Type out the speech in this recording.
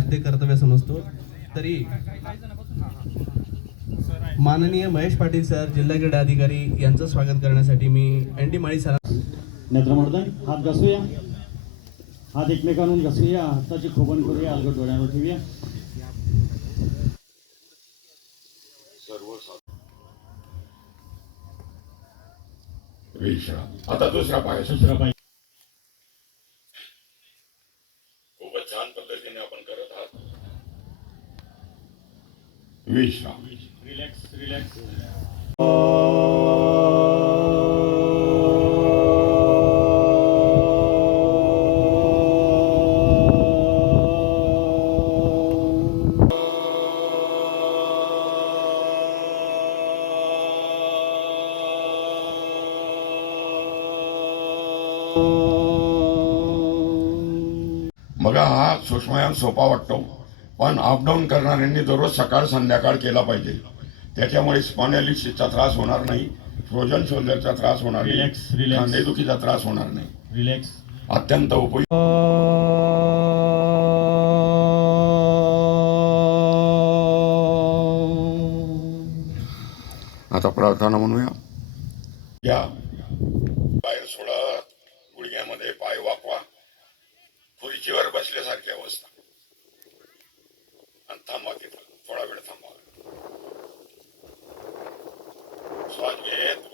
आद्य कर्तव्य समजतो। तरी माननीय महेश पाटील सर, जिल्हा क्रीडा अधिकारी यांचं स्वागत करण्यासाठी मी एन डी माळी सर नेत्रमर्दन हात घासूया, हात एकमेकांना घासूया, हाताची खोबण करूया, अलगद डोळ्यावर ठेवूया। विश्राम। आता दुसरा पाय खूपच छान पद्धतीने आपण करत आहात। विश्राम। Relax relax. मग हा सूक्ष्मयान सोपा वाटतो, पण अपडाऊन करणाऱ्यांनी दररोज सकाळ संध्याकाळ केला पाहिजे। त्याच्यामुळे स्पॉन्डिलिटिसचा त्रास होणार नाही, फ्रोजन शोल्डरचा त्रास होणार नाही, खांदेदुखीचा त्रास होणार नाही। रिलॅक्स। अत्यंत उपयुक्त। आता प्रार्थना म्हणूया। या बाहेर सोडा, गुडघ्यामध्ये पाय वाकवा, खुर्चीवर बसल्यासारखी अवस्था, आणि थांबा तिथं थोडा वेळ थांबा। श्वास घेत